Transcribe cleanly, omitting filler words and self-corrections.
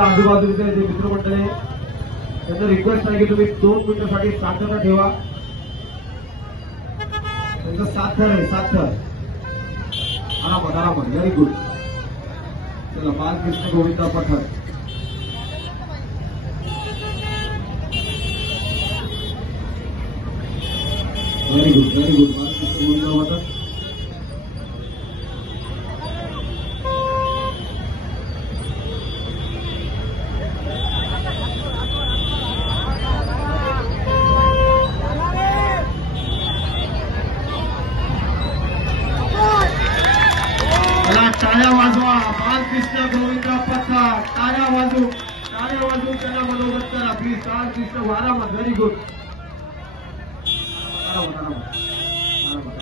चला आजूबाजूचे जे मित्रमंडळी त्यांना रिक्वेस्ट आहे की तुम्ही 2 मिनिटांसाठी शांतता ठेवा. त्यांचं 7 थर आहे, 7 थर. आरामात आरामात. Very good. चला बालकृष्ण गोविंदा पठार. Very good very good. Balkrishna Govinda पठार. टाळ्या वाजवा. बालकृष्ण गोविंदा पठार. टाळ्या वाजू त्यांना मनोगत करा प्लीज. बालकृष्ण आरामात. Very good. आरामात आरामात.